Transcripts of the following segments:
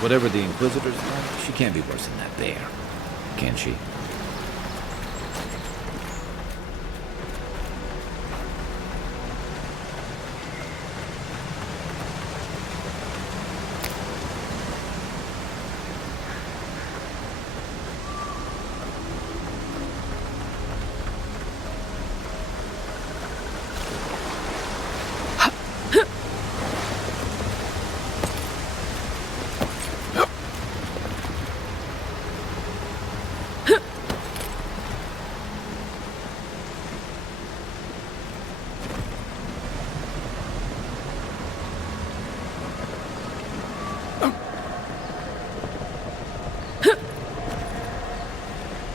Whatever the Inquisitor's like, she can't be worse than that bear. Can she?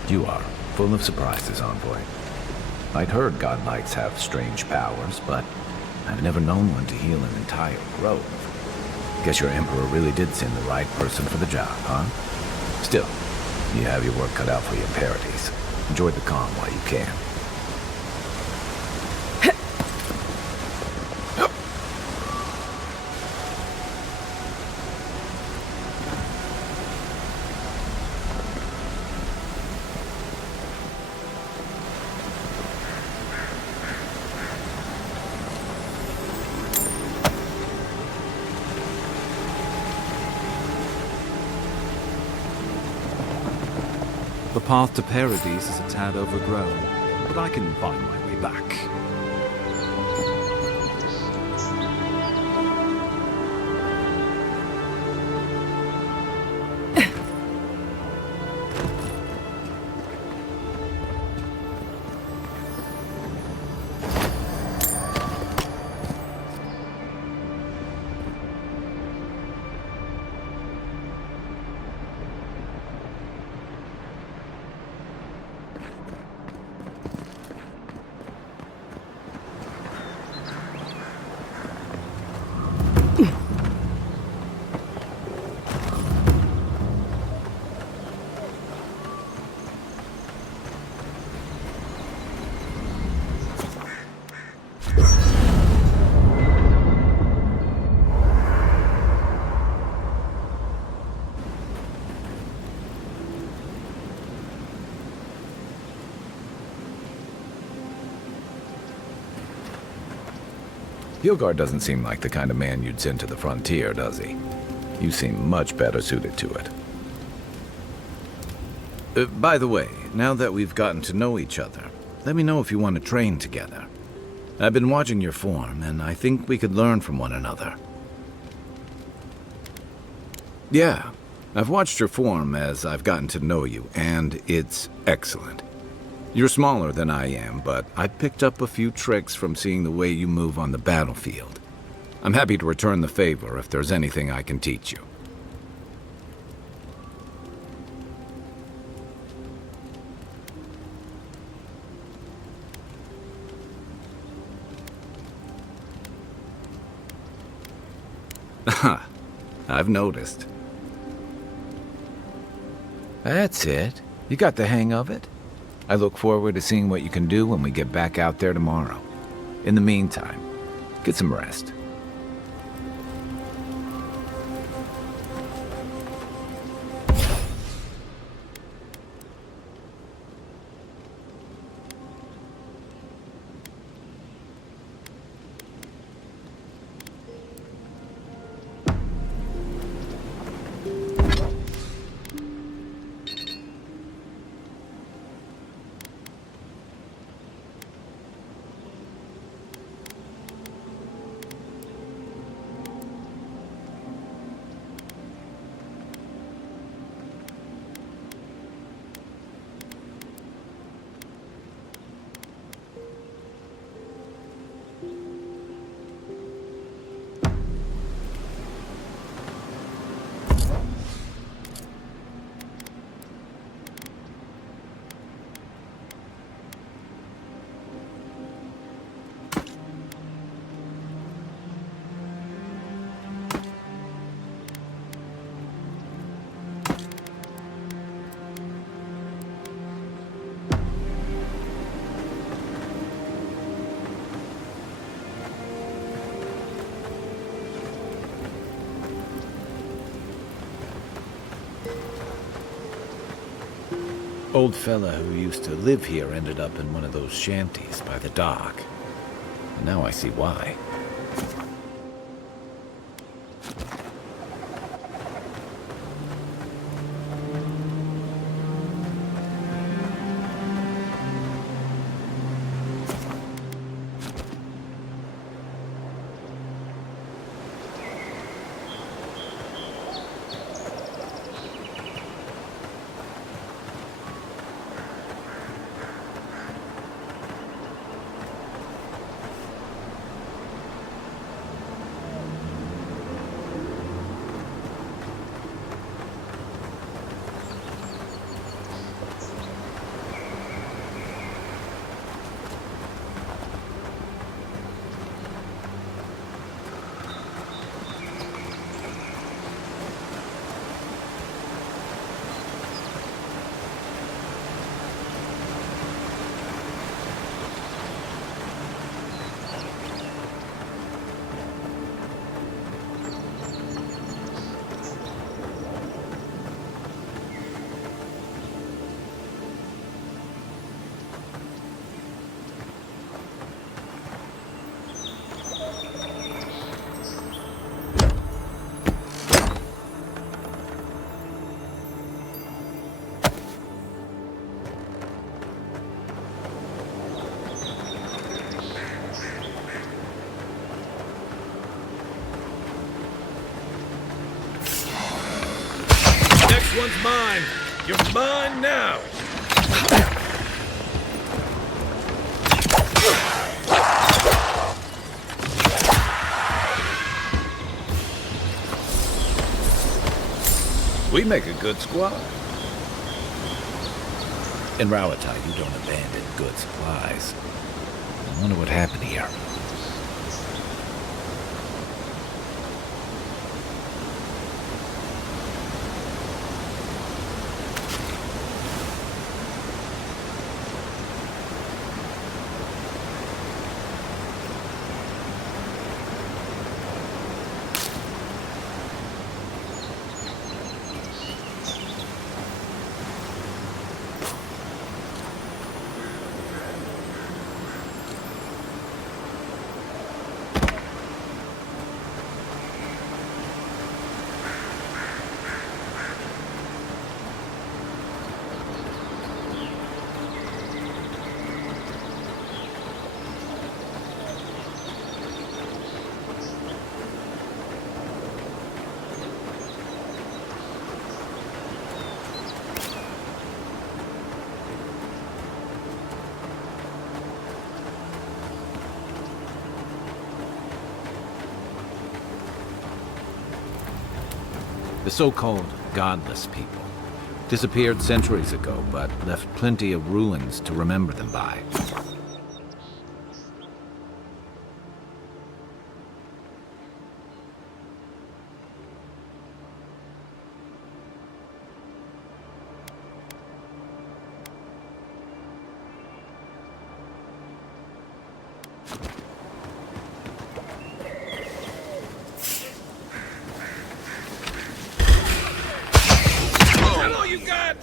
You are full of surprises, Envoy. I'd heard God Knights have strange powers, but I've never known one to heal an entire grove. Guess your Emperor really did send the right person for the job, huh? Still, you have your work cut out for you in Paradis. Enjoy the calm while you can. The path to Paradis is a tad overgrown, but I can find my way back. Hilgard doesn't seem like the kind of man you'd send to the frontier, does he? You seem much better suited to it. By the way, now that we've gotten to know each other, let me know if you want to train together. I've been watching your form, and I think we could learn from one another. Yeah, I've watched your form as I've gotten to know you, and it's excellent. You're smaller than I am, but I've picked up a few tricks from seeing the way you move on the battlefield. I'm happy to return the favor if there's anything I can teach you. I've noticed. That's it. You got the hang of it. I look forward to seeing what you can do when we get back out there tomorrow. In the meantime, get some rest. Old fella who used to live here ended up in one of those shanties by the dock. Now I see why. Next one's mine. You're mine now. We make a good squad. In Rowata, you don't abandon good supplies. I wonder what happened here. The so-called godless people disappeared centuries ago, but left plenty of ruins to remember them by. You got!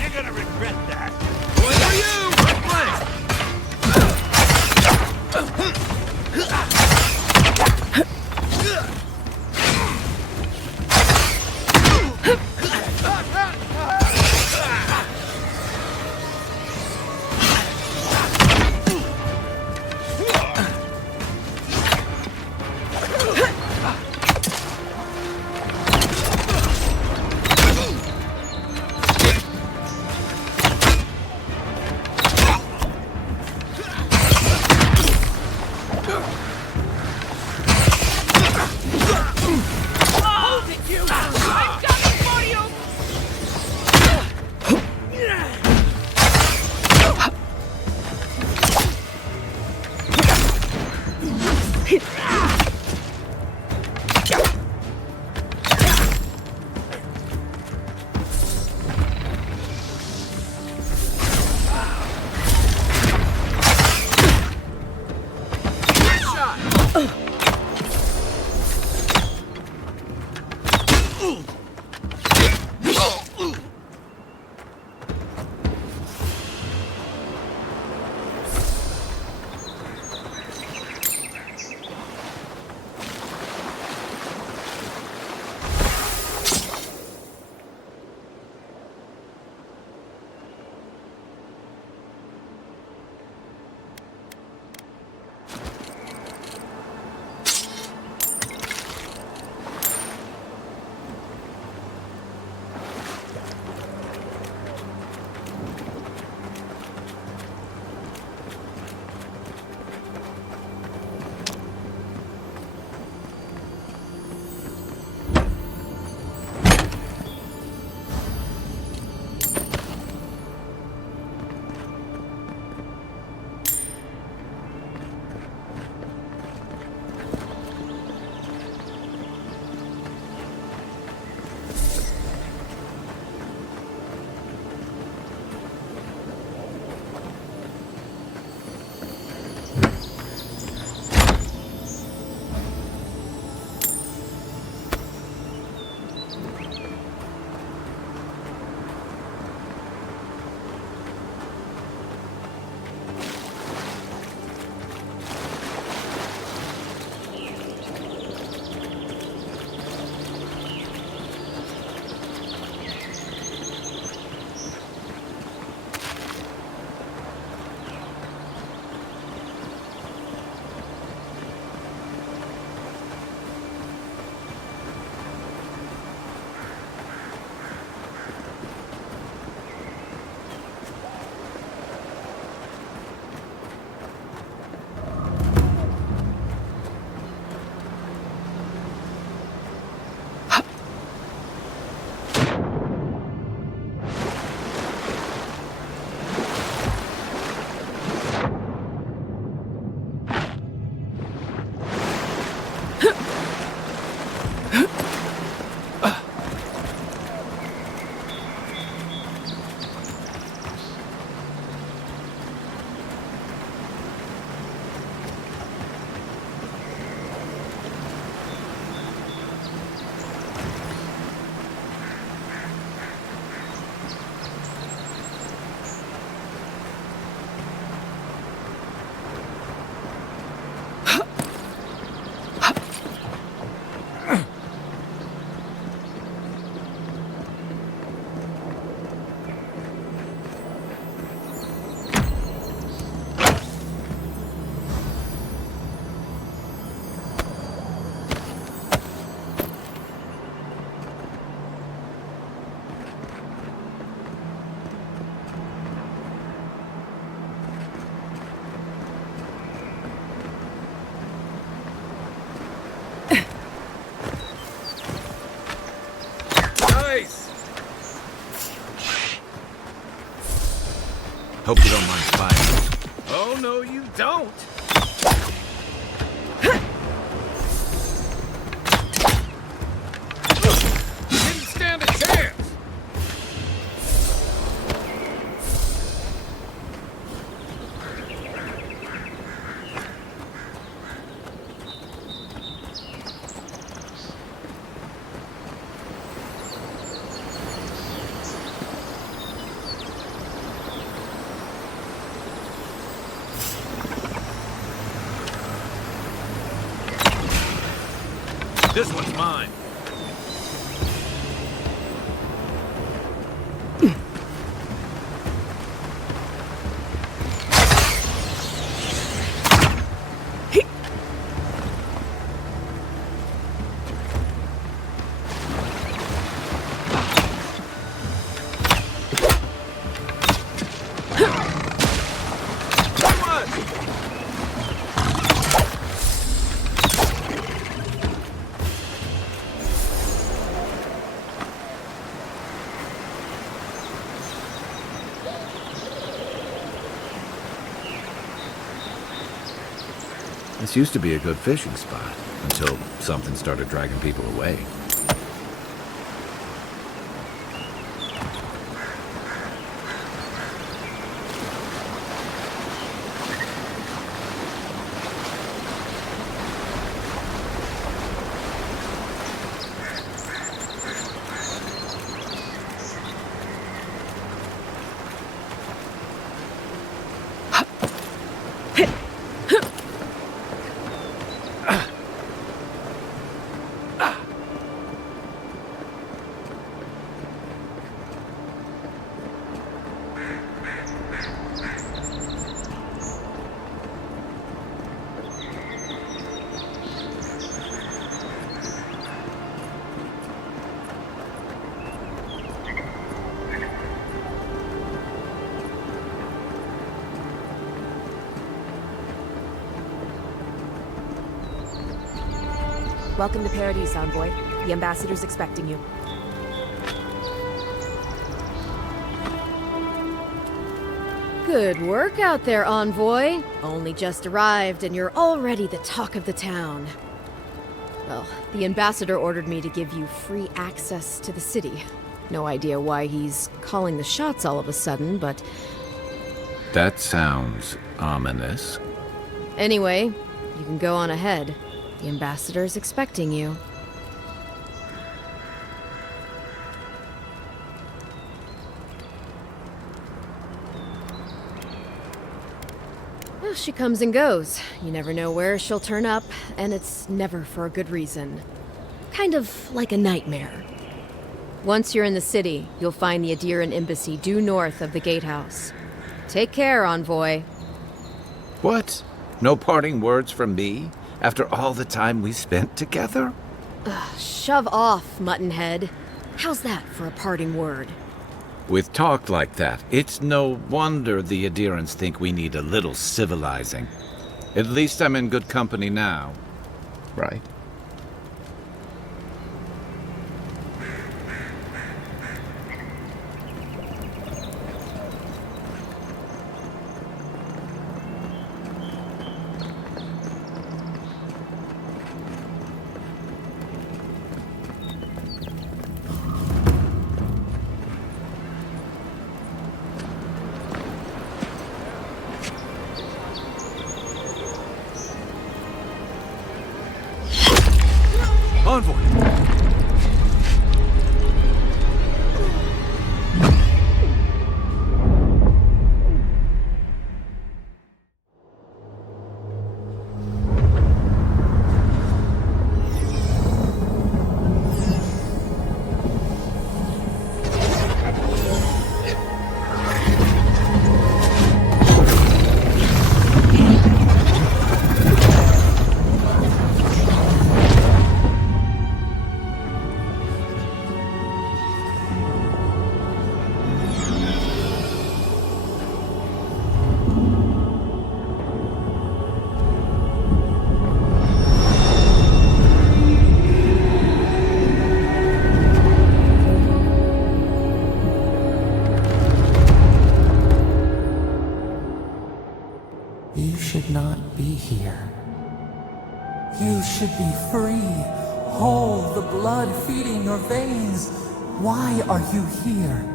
You're gonna regret that. What are you? Hope you don't mind spying. Oh, no, you don't. Didn't stand a chance. This one's mine. This used to be a good fishing spot, until something started dragging people away. Welcome to Paradis, Envoy. The ambassador's expecting you. Good work out there, Envoy. Only just arrived, and you're already the talk of the town. Well, the ambassador ordered me to give you free access to the city. No idea why he's calling the shots all of a sudden, but... That sounds ominous. Anyway, you can go on ahead. The ambassador's expecting you. Well, she comes and goes. You never know where she'll turn up, and it's never for a good reason. Kind of like a nightmare. Once you're in the city, you'll find the Adiran embassy due north of the gatehouse. Take care, Envoy. What? No parting words from me? After all the time we spent together? Shove off, Muttonhead. How's that for a parting word? With talk like that, it's no wonder the Adirans think we need a little civilizing. At least I'm in good company now. Right? Envoy! You should not be here. You should be free, whole, the blood feeding your veins. Why are you here?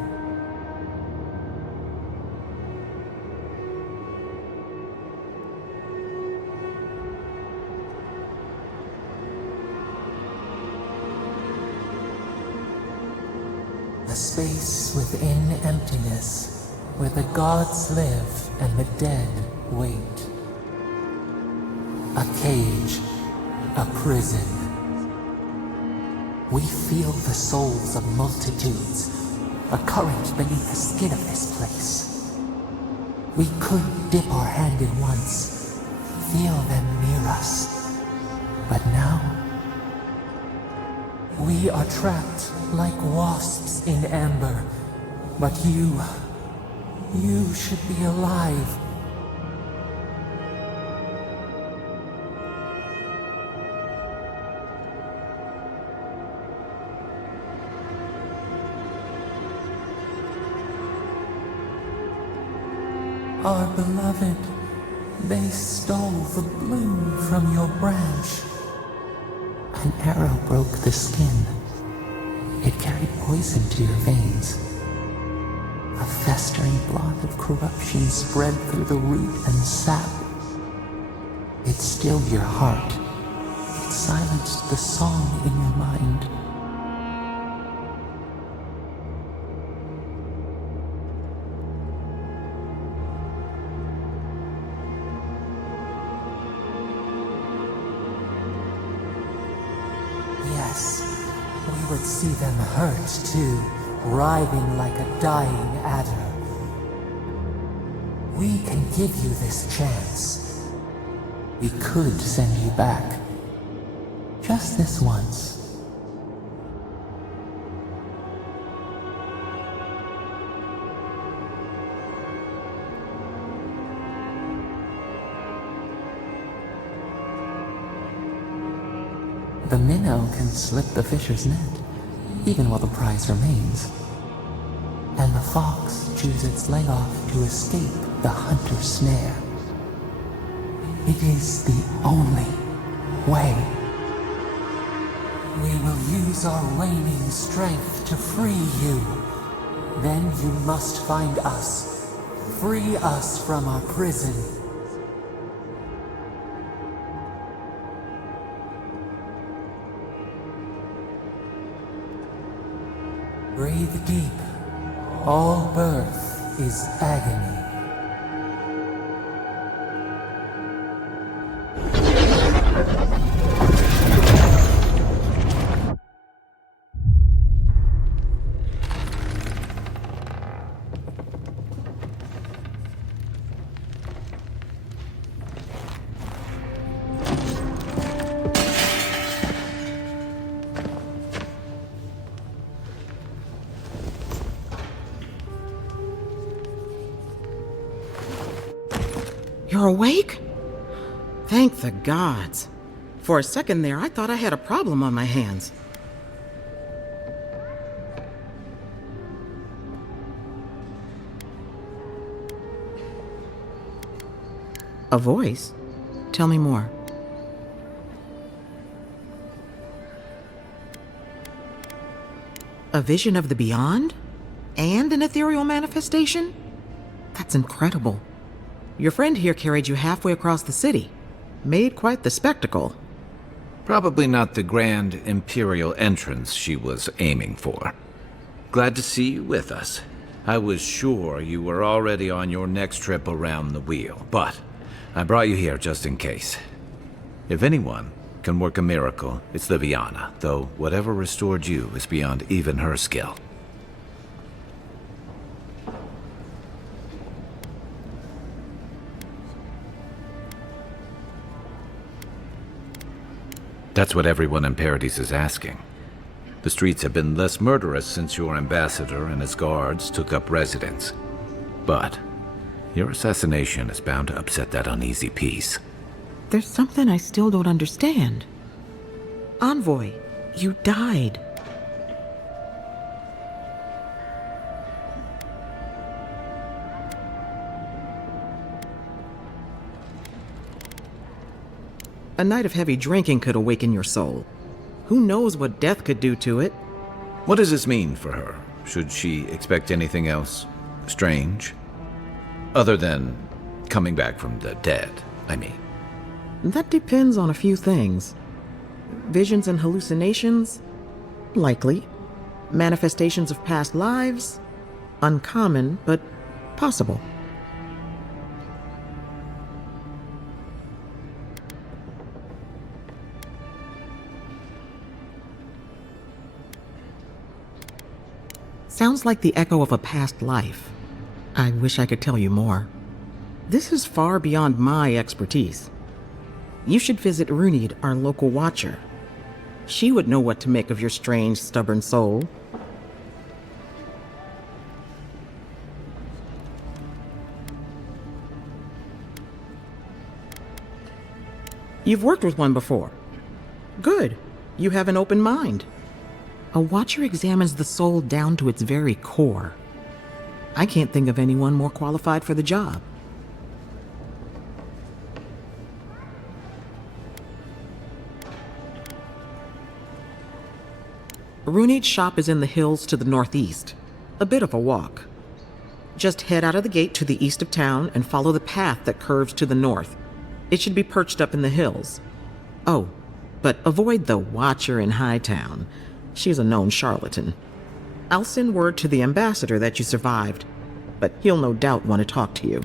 A space within emptiness, where the gods live and the dead wait. A cage, a prison. We feel the souls of multitudes, a current beneath the skin of this place. We could dip our hand in once, feel them near us. But now, we are trapped like wasps in amber. But you should be alive. Our beloved, they stole the bloom from your branch. An arrow broke the skin. It carried poison to your veins. A festering blot of corruption spread through the root and sap. It stilled your heart. It silenced the song in your mind. Yes, we would see them hurt too, writhing like a dying adder. We can give you this chance. We could send you back. Just this once. The minnow can slip the fisher's net, even while the prize remains. And the fox chews its leg off to escape the hunter's snare. It is the only way. We will use our waning strength to free you. Then you must find us. Free us from our prison. Breathe deep. All birth is agony. You're awake? Thank the gods. For a second there, I thought I had a problem on my hands. A voice? Tell me more. A vision of the beyond? And an ethereal manifestation? That's incredible. Your friend here carried you halfway across the city. Made quite the spectacle. Probably not the grand imperial entrance she was aiming for. Glad to see you with us. I was sure you were already on your next trip around the wheel, but I brought you here just in case. If anyone can work a miracle, it's the Viana, though whatever restored you is beyond even her skill. That's what everyone in Paradis is asking. The streets have been less murderous since your ambassador and his guards took up residence. But your assassination is bound to upset that uneasy peace. There's something I still don't understand. Envoy, you died. A night of heavy drinking could awaken your soul. Who knows what death could do to it? What does this mean for her? Should she expect anything else strange? Other than coming back from the dead, I mean. That depends on a few things. Visions and hallucinations? Likely. Manifestations of past lives? Uncommon, but possible. Sounds like the echo of a past life. I wish I could tell you more. This is far beyond my expertise. You should visit Runid, our local watcher. She would know what to make of your strange, stubborn soul. You've worked with one before. Good. You have an open mind. A watcher examines the soul down to its very core. I can't think of anyone more qualified for the job. Runid's shop is in the hills to the northeast. A bit of a walk. Just head out of the gate to the east of town and follow the path that curves to the north. It should be perched up in the hills. Oh, but avoid the watcher in Hightown. She's a known charlatan. I'll send word to the ambassador that you survived, but he'll no doubt want to talk to you.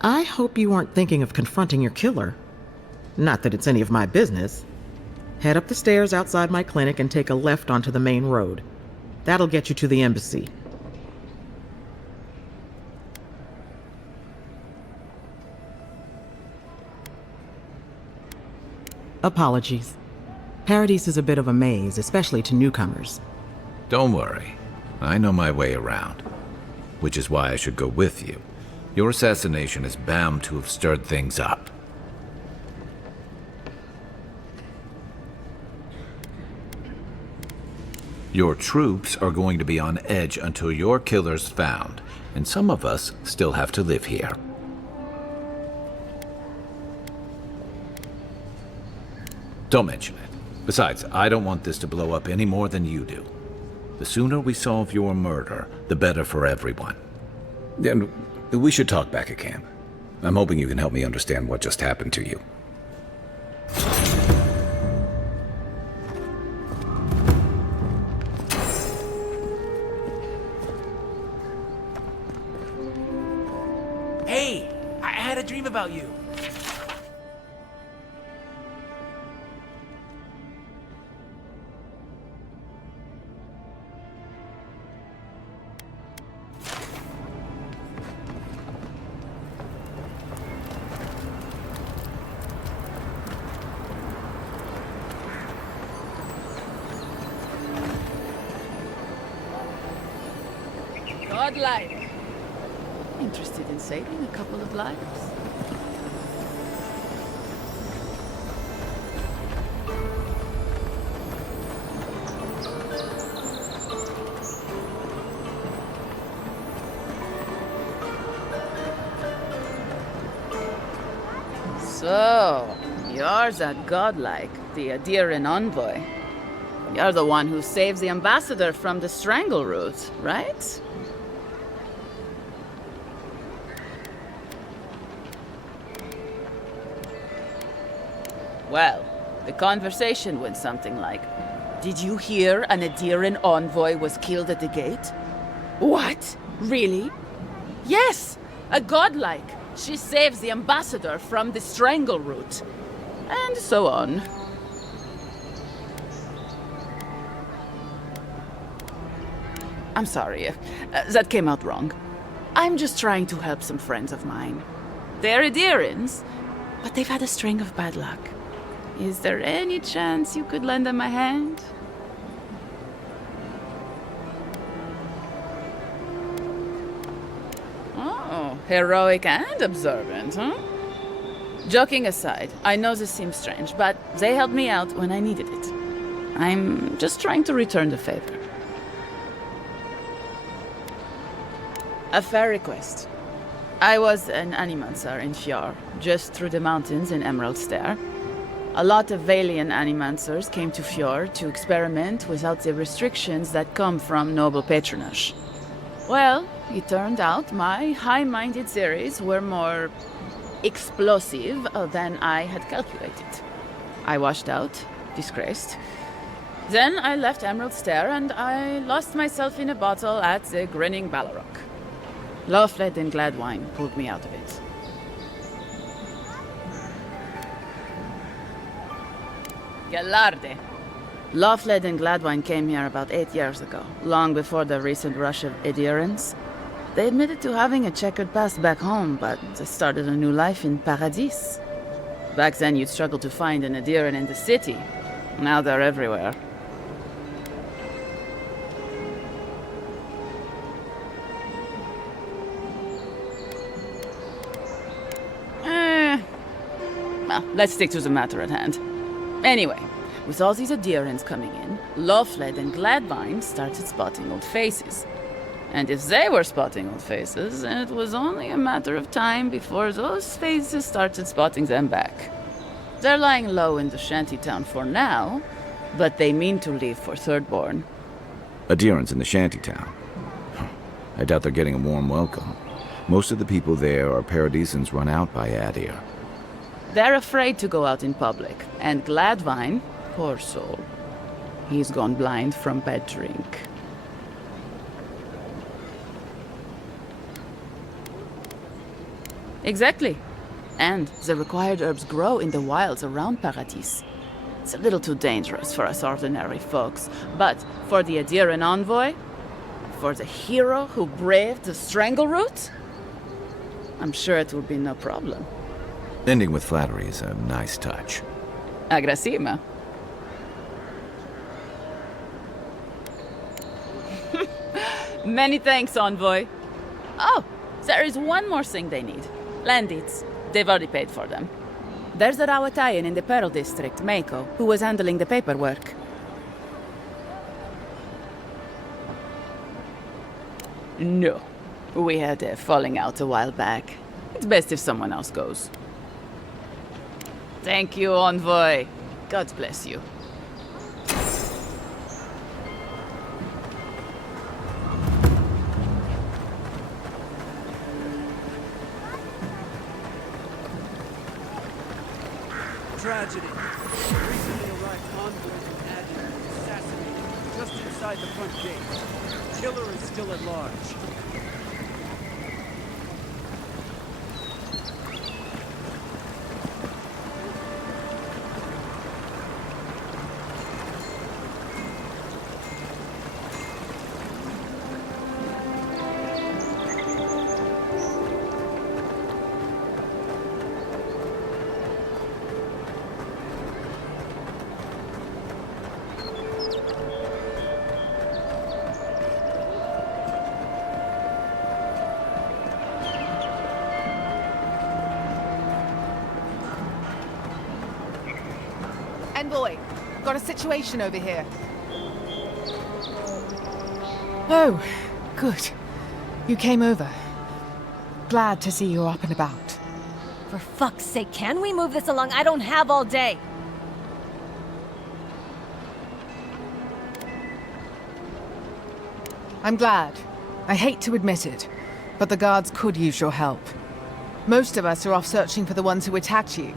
I hope you aren't thinking of confronting your killer. Not that it's any of my business. Head up the stairs outside my clinic and take a left onto the main road. That'll get you to the embassy. Apologies. Paradis is a bit of a maze, especially to newcomers. Don't worry. I know my way around. Which is why I should go with you. Your assassination is bound to have stirred things up. Your troops are going to be on edge until your killer's found, and some of us still have to live here. Don't mention it. Besides, I don't want this to blow up any more than you do. The sooner we solve your murder, the better for everyone. Then we should talk back at camp. I'm hoping you can help me understand what just happened to you. Hey, I had a dream about you. Godlike. Interested in saving a couple of lives? So, you're that godlike, the Adiran envoy. You're the one who saves the ambassador from the strangle root, right? Well, the conversation went something like, "Did you hear an Adiran envoy was killed at the gate?" "What? Really?" "Yes! A godlike! She saves the ambassador from the strangle root." And so on. I'm sorry, that came out wrong. I'm just trying to help some friends of mine. They're Adirans, but they've had a string of bad luck. Is there any chance you could lend them a hand? Oh, heroic and observant, huh? Joking aside, I know this seems strange, but they helped me out when I needed it. I'm just trying to return the favor. A fair request. I was an animancer in Fjord, just through the mountains in Emerald Stair. A lot of Valian animancers came to Fjord to experiment without the restrictions that come from noble patronage. Well, it turned out my high-minded theories were more explosive than I had calculated. I washed out, disgraced. Then I left Emerald Stair and I lost myself in a bottle at the Grinning Ballarok. Lawfled and Gladwine pulled me out of it. Galarde. Lawfled and Gladwine came here about 8 years ago, long before the recent rush of adherents. They admitted to having a checkered past back home, but they started a new life in Paradis. Back then you'd struggle to find an adherent in the city. Now they're everywhere. Well, let's stick to the matter at hand. Anyway, with all these adherents coming in, Lawfled and Gladwine started spotting old faces. And if they were spotting old faces, it was only a matter of time before those faces started spotting them back. They're lying low in the shantytown for now, but they mean to leave for Thirdborn. Adherents in the shantytown. I doubt they're getting a warm welcome. Most of the people there are Paradisans run out by Adir. They're afraid to go out in public, and Gladwine, poor soul, he's gone blind from bad drink. Exactly. And the required herbs grow in the wilds around Paradis. It's a little too dangerous for us ordinary folks, but for the Adiran envoy, for the hero who braved the strangle route, I'm sure it will be no problem. Ending with flattery is a nice touch. Agrasima. Many thanks, envoy. Oh, there is one more thing they need. Land deeds. They've already paid for them. There's a Rawatayan in the Pearl District, Mako, who was handling the paperwork. No. We had a falling out a while back. It's best if someone else goes. Thank you, envoy. God bless you. Tragedy. Recently arrived convoy from Adir was assassinated just inside the front gate. Killer is still at large. Envoy, got a situation over here. Oh, good. You came over. Glad to see you up and about. For fuck's sake, can we move this along? I don't have all day. I'm glad. I hate to admit it, but the guards could use your help. Most of us are off searching for the ones who attacked you.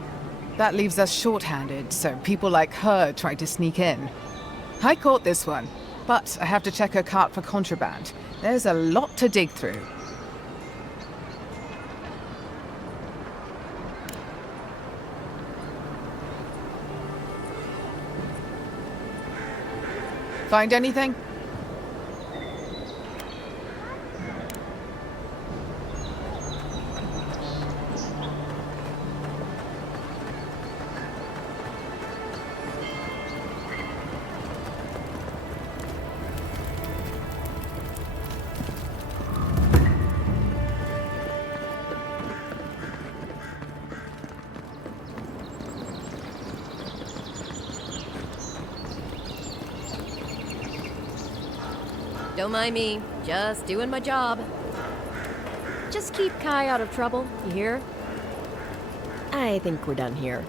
That leaves us short-handed, so people like her try to sneak in. I caught this one, but I have to check her cart for contraband. There's a lot to dig through. Find anything? Don't mind me, just doing my job. Just keep Kai out of trouble, you hear? I think we're done here.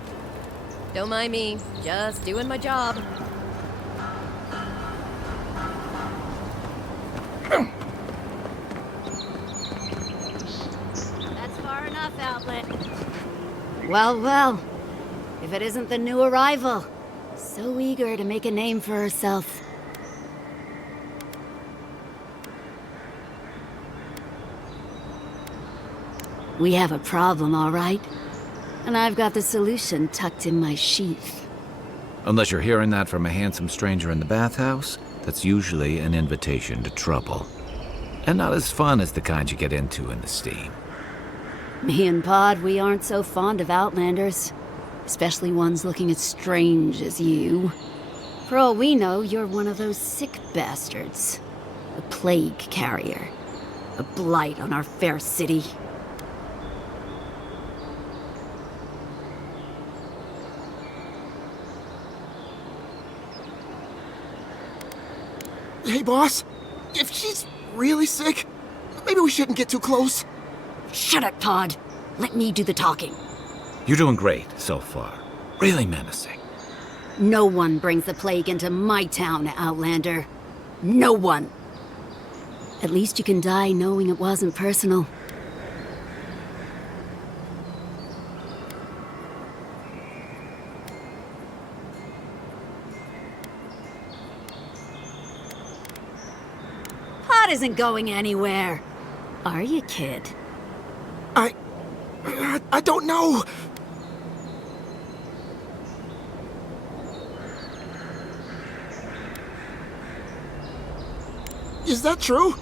Don't mind me, just doing my job. That's far enough, Outlet. Well, well. If it isn't the new arrival. So eager to make a name for herself. We have a problem, all right? And I've got the solution tucked in my sheath. Unless you're hearing that from a handsome stranger in the bathhouse, that's usually an invitation to trouble. And not as fun as the kind you get into in the steam. Me and Pod, we aren't so fond of Outlanders. Especially ones looking as strange as you. For all we know, you're one of those sick bastards. A plague carrier. A blight on our fair city. Hey, boss. If she's really sick, maybe we shouldn't get too close. Shut up, Pod. Let me do the talking. You're doing great so far. Really menacing. No one brings the plague into my town, Outlander. No one. At least you can die knowing it wasn't personal. Pod isn't going anywhere. Are you, kid? I don't know. Is that true?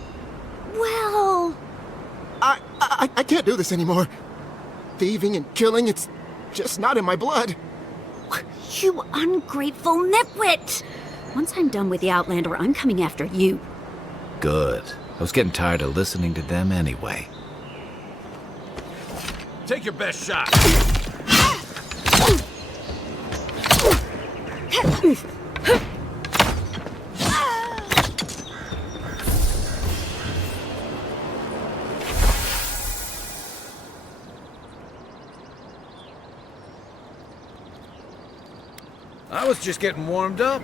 Well... I can't do this anymore. Thieving and killing, it's just not in my blood. You ungrateful nitwit! Once I'm done with the Outlander, I'm coming after you. Good. I was getting tired of listening to them anyway. Take your best shot. I was just getting warmed up.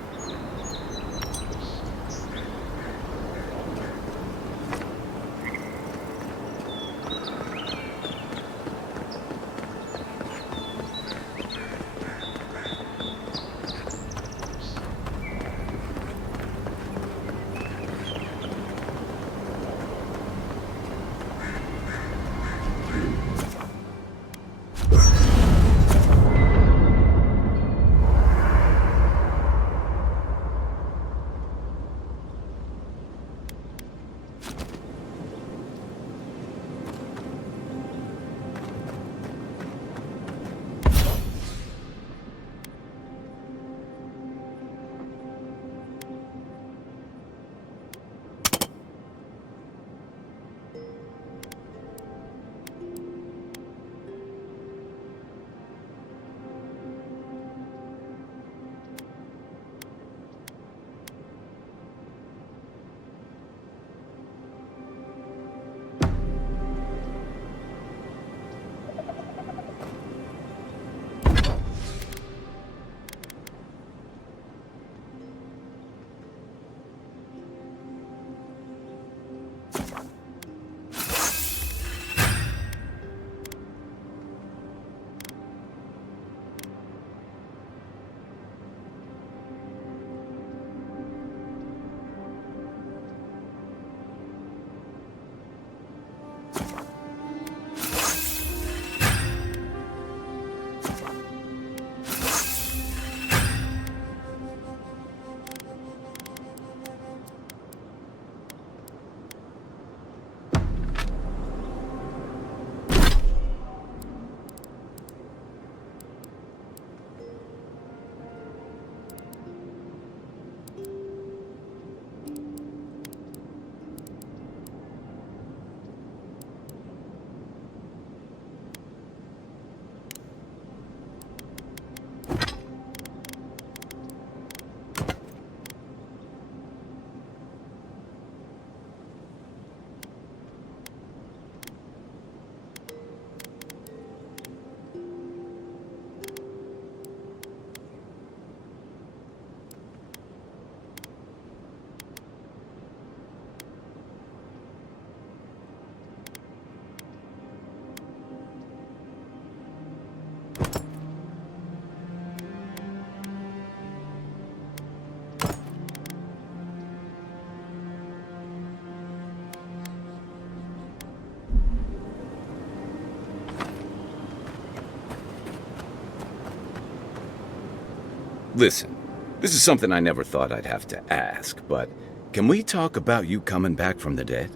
Listen, this is something I never thought I'd have to ask, but can we talk about you coming back from the dead?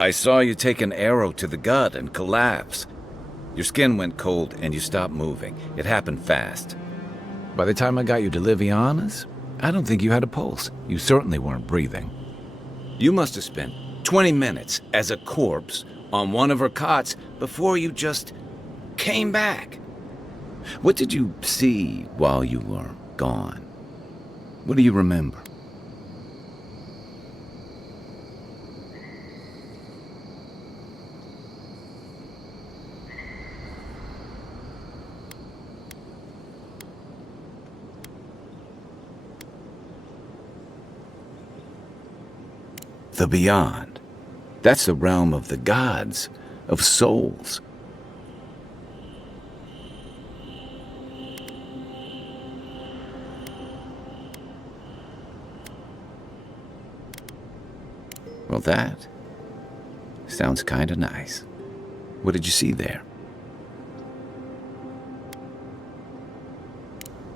I saw you take an arrow to the gut and collapse. Your skin went cold and you stopped moving. It happened fast. By the time I got you to Liviana's, I don't think you had a pulse. You certainly weren't breathing. You must have spent 20 minutes as a corpse on one of her cots before you just came back. What did you see while you were gone? What do you remember? The beyond. That's the realm of the gods, of souls. Well, that sounds kinda nice. What did you see there?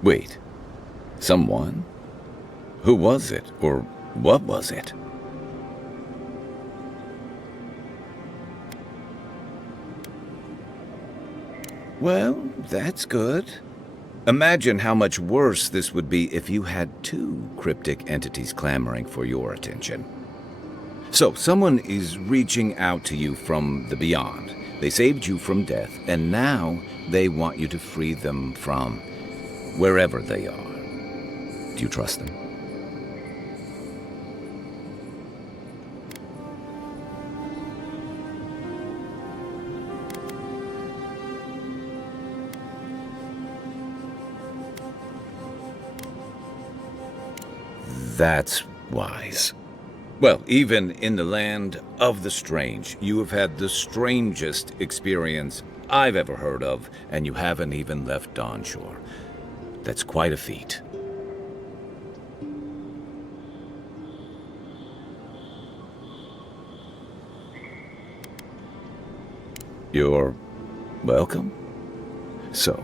Wait, someone? Who was it, or what was it? Well, that's good. Imagine how much worse this would be if you had two cryptic entities clamoring for your attention. So, someone is reaching out to you from the beyond. They saved you from death, and now they want you to free them from wherever they are. Do you trust them? That's wise. Well, even in the land of the strange, you have had the strangest experience I've ever heard of, and you haven't even left Dawn Shore. That's quite a feat. You're welcome. So,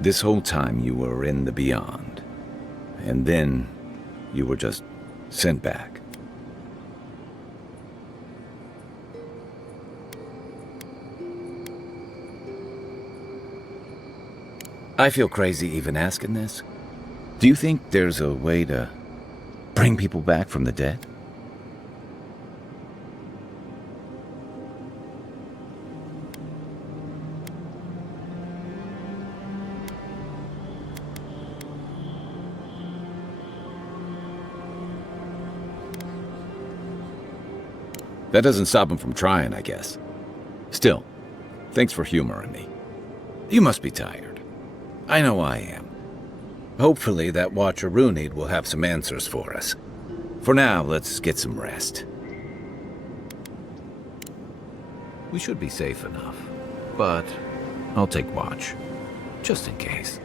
this whole time you were in the beyond, and then you were just sent back. I feel crazy even asking this. Do you think there's a way to bring people back from the dead? That doesn't stop him from trying, I guess. Still, thanks for humoring me. You must be tired. I know I am. Hopefully that Watcher Runid will have some answers for us. For now, let's get some rest. We should be safe enough, but I'll take watch, just in case.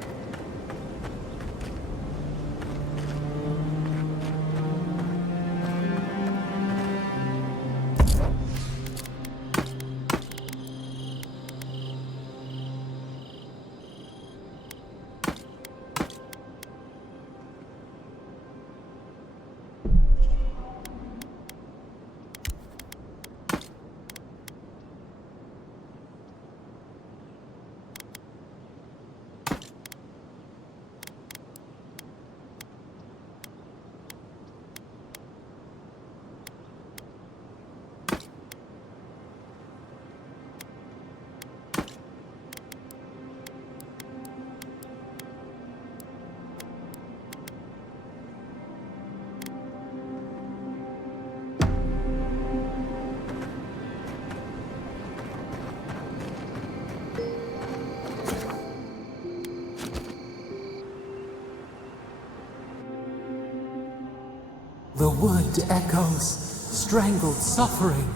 The wood echoes, strangled suffering.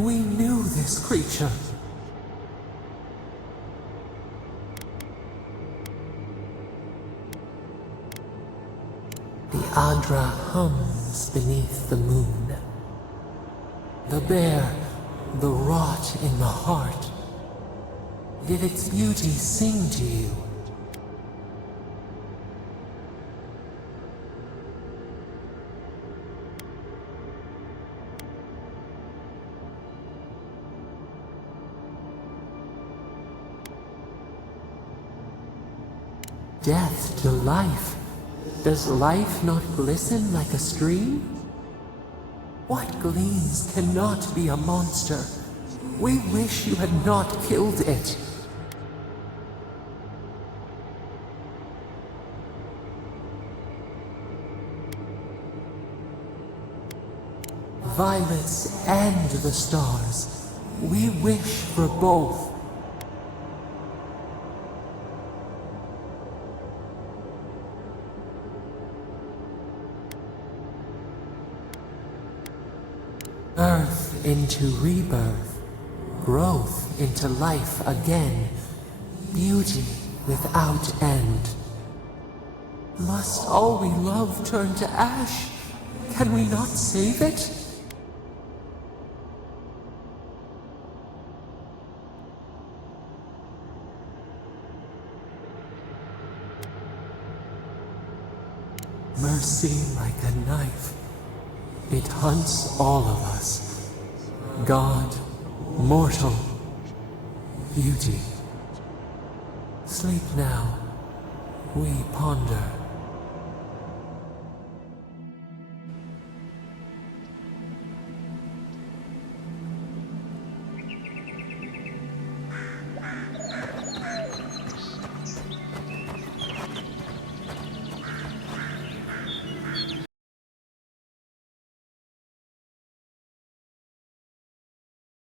We knew this creature. The Adra hums beneath the moon. The bear The rot in the heart. Did its beauty sing to you? Death to life. Does life not glisten like a stream? What gleams cannot be a monster? We wish you had not killed it. Violets and the stars. We wish for both. Earth into rebirth, growth into life again, beauty without end. Must all we love turn to ash? Can we not save it? Mercy like a knife. It hunts all of us. God, mortal, beauty. Sleep now. We ponder.